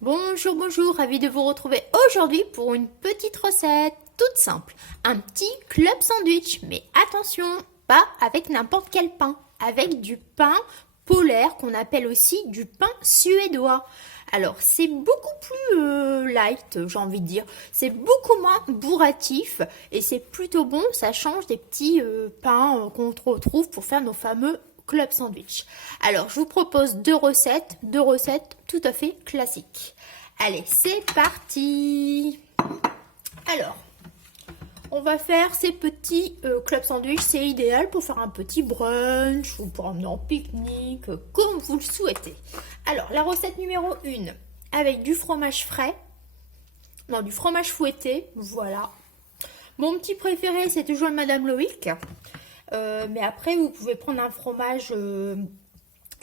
Bonjour, bonjour, ravi de vous retrouver aujourd'hui pour une petite recette toute simple. Un petit club sandwich, mais attention, pas avec n'importe quel pain, avec du pain polaire qu'on appelle aussi du pain suédois. Alors c'est beaucoup plus light, j'ai envie de dire. C'est beaucoup moins bourratif et c'est plutôt bon, ça change des petits pains qu'on retrouve pour faire nos fameux club sandwich. Alors, je vous propose deux recettes tout à fait classiques. Allez, c'est parti. Alors, on va faire ces petits club sandwich. C'est idéal pour faire un petit brunch ou pour emmener en pique-nique, comme vous le souhaitez. Alors, la recette numéro 1, avec du fromage frais. Non, du fromage fouetté, voilà. Mon petit préféré, c'est toujours le Madame Loïc. Mais après, vous pouvez prendre un fromage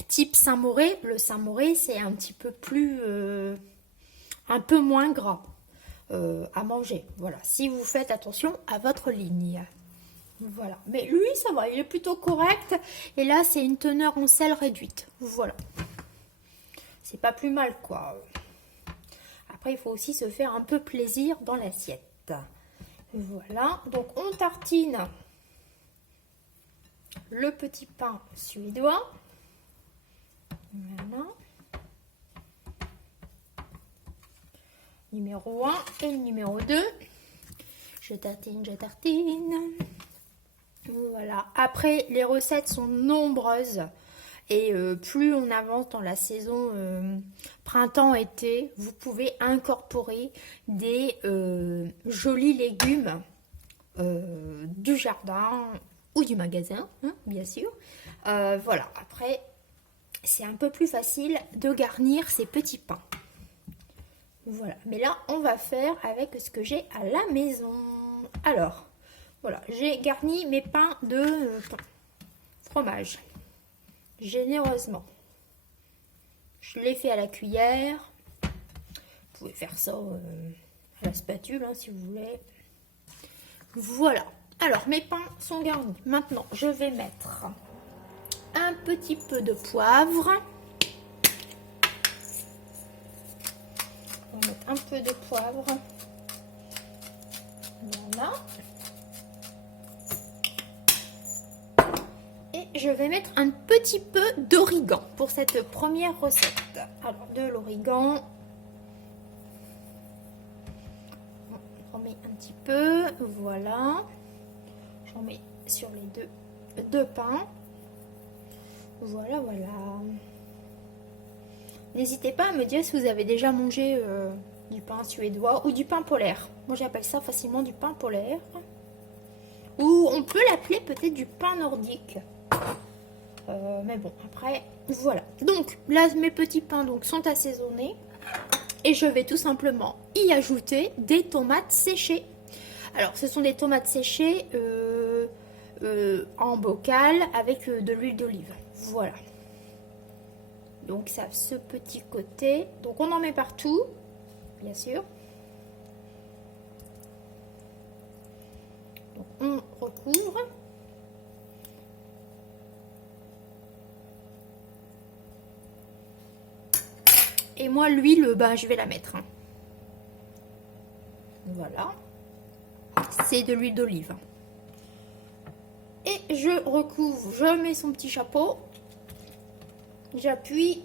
type Saint-Moré. Le Saint-Moré, c'est un petit peu plus, un peu moins gras à manger. Voilà, si vous faites attention à votre ligne. Voilà, mais lui, ça va, il est plutôt correct. Et là, c'est une teneur en sel réduite. Voilà, c'est pas plus mal, quoi. Après, il faut aussi se faire un peu plaisir dans l'assiette. Voilà, donc on tartine le petit pain suédois. Voilà. Numéro 1 et le numéro 2. Je tartine, je tartine. Voilà. Après, les recettes sont nombreuses. Et plus on avance dans la saison printemps-été, vous pouvez incorporer des jolis légumes du jardin ou du magasin, hein, bien sûr. Voilà, après, c'est un peu plus facile de garnir ces petits pains. Voilà, mais là, on va faire avec ce que j'ai à la maison. Alors, voilà, j'ai garni mes pains de fromage, généreusement. Je l'ai fait à la cuillère. Vous pouvez faire ça à la spatule, hein, si vous voulez. Voilà. Alors, mes pains sont garnis. Maintenant, je vais mettre un petit peu de poivre. On va mettre un peu de poivre. Voilà. Et je vais mettre un petit peu d'origan pour cette première recette. Alors, de l'origan. On remet un petit peu. Voilà. J'en mets sur les deux pains. Voilà, voilà. N'hésitez pas à me dire si vous avez déjà mangé du pain suédois ou du pain polaire. Moi, j'appelle ça facilement du pain polaire. Ou on peut l'appeler peut-être du pain nordique. Mais bon, après, voilà. Donc, là, mes petits pains donc, sont assaisonnés. Et je vais tout simplement y ajouter des tomates séchées. Alors, ce sont des tomates séchées en bocal avec de l'huile d'olive. Voilà. Donc, ça a ce petit côté. Donc, on en met partout, bien sûr. Donc, on recouvre. Et moi, l'huile, je vais la mettre. Voilà. C'est de l'huile d'olive. Et je recouvre, je mets son petit chapeau. J'appuie.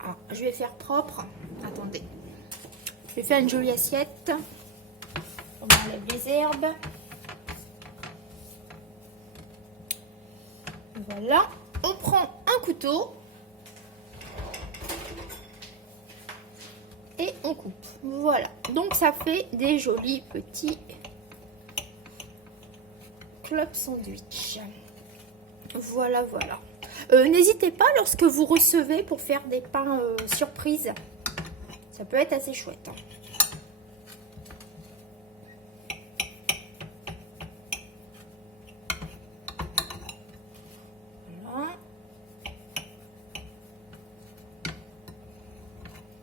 Ah, je vais faire propre. Attendez. Je vais faire une jolie assiette. On enlève les herbes. Voilà. On prend un couteau. Et on coupe. Voilà. Donc ça fait des jolis petits club sandwich. Voilà, voilà. N'hésitez pas lorsque vous recevez pour faire des pains surprises. Ça peut être assez chouette. Voilà.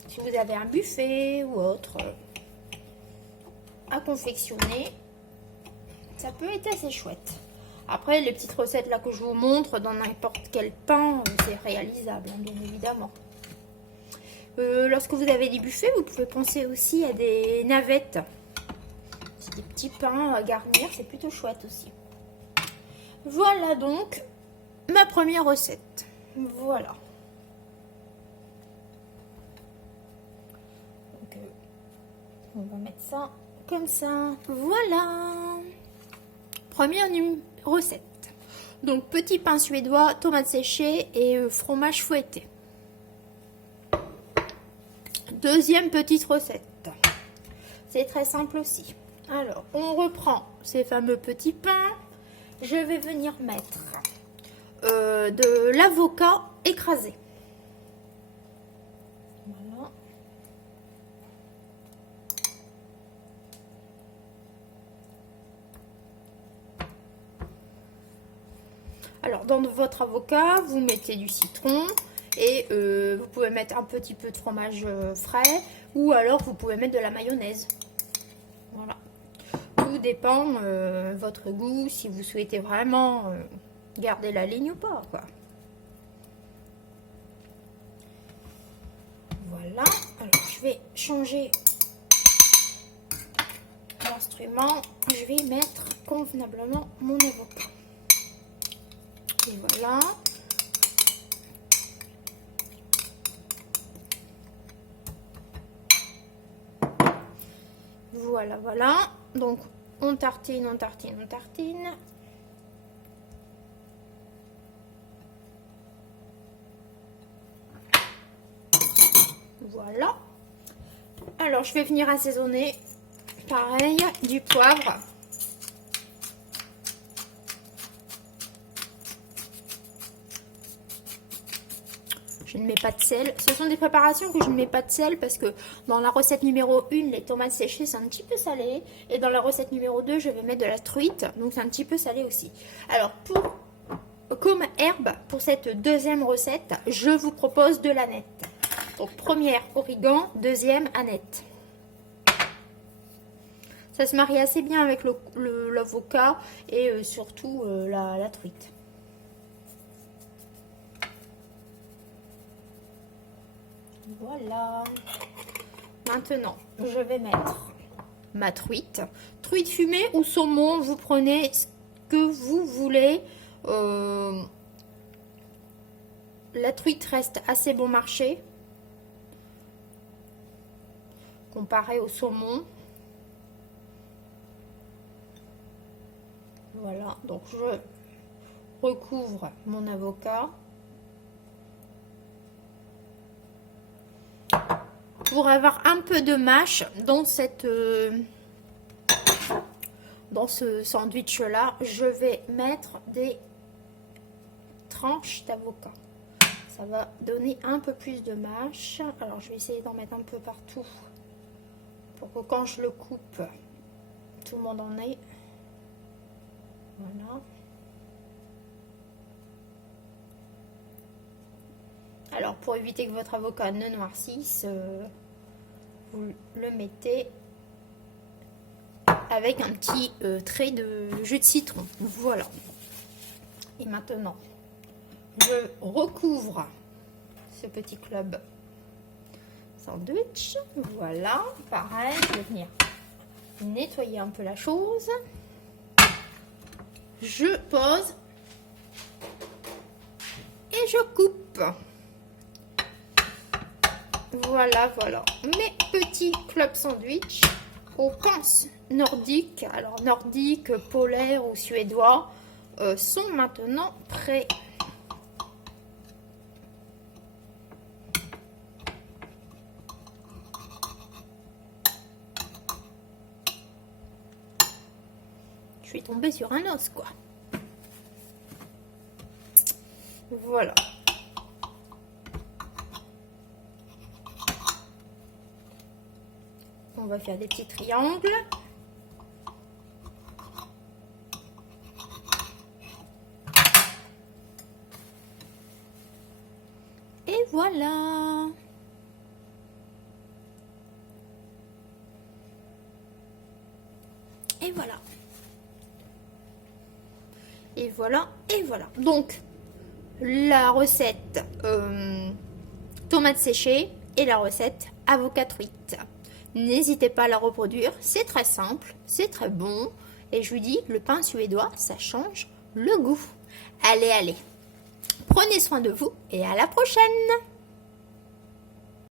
Si vous avez un buffet ou autre à confectionner, ça peut être assez chouette. Après, les petites recettes là que je vous montre dans n'importe quel pain, c'est réalisable, hein, bien évidemment. Lorsque vous avez des buffets, vous pouvez penser aussi à des navettes. C'est des petits pains à garnir, c'est plutôt chouette aussi. Voilà donc ma première recette. Voilà. Donc, on va mettre ça comme ça. Voilà. Première recette. Donc petit pain suédois, tomates séchées et fromage fouetté. Deuxième petite recette. C'est très simple aussi. Alors, on reprend ces fameux petits pains. Je vais venir mettre de l'avocat écrasé. Voilà. Alors, dans votre avocat, vous mettez du citron et vous pouvez mettre un petit peu de fromage frais ou alors vous pouvez mettre de la mayonnaise. Voilà. Tout dépend votre goût, si vous souhaitez vraiment garder la ligne ou pas, quoi. Voilà. Alors, je vais changer l'instrument. Je vais mettre convenablement mon avocat. Et voilà. Voilà, voilà. Donc, on tartine, on tartine, on tartine. Voilà. Alors, je vais venir assaisonner. Pareil, du poivre. Je ne mets pas de sel. Ce sont des préparations que je ne mets pas de sel parce que dans la recette numéro 1, les tomates séchées, c'est un petit peu salé. Et dans la recette numéro 2, je vais mettre de la truite. Donc, c'est un petit peu salé aussi. Alors, comme herbe, pour cette deuxième recette, je vous propose de l'aneth. Donc, première, origan. Deuxième, aneth. Ça se marie assez bien avec l'avocat et surtout la truite. Voilà. Maintenant, je vais mettre ma truite. Truite fumée ou saumon, vous prenez ce que vous voulez. La truite reste assez bon marché comparé au saumon. Voilà, donc je recouvre mon avocat. Pour avoir un peu de mâche dans ce sandwich là, je vais mettre des tranches d'avocat. Ça va donner un peu plus de mâche. Alors je vais essayer d'en mettre un peu partout pour que quand je le coupe, tout le monde en ait. Voilà. Alors, pour éviter que votre avocat ne noircisse, vous le mettez avec un petit trait de jus de citron. Voilà. Et maintenant, je recouvre ce petit club sandwich. Voilà. Pareil, je vais venir nettoyer un peu la chose. Je pose et je coupe. Voilà, voilà. Mes petits clubs sandwich aux pinces nordiques, alors nordiques, polaires ou suédois, sont maintenant prêts. Je suis tombée sur un os, quoi. Voilà. On va faire des petits triangles. Et voilà. Et voilà. Et voilà. Et voilà. Donc, la recette tomates séchées et la recette avocat truite. N'hésitez pas à la reproduire, c'est très simple, c'est très bon. Et je vous dis, le pain suédois, ça change le goût. Allez, allez, prenez soin de vous et à la prochaine!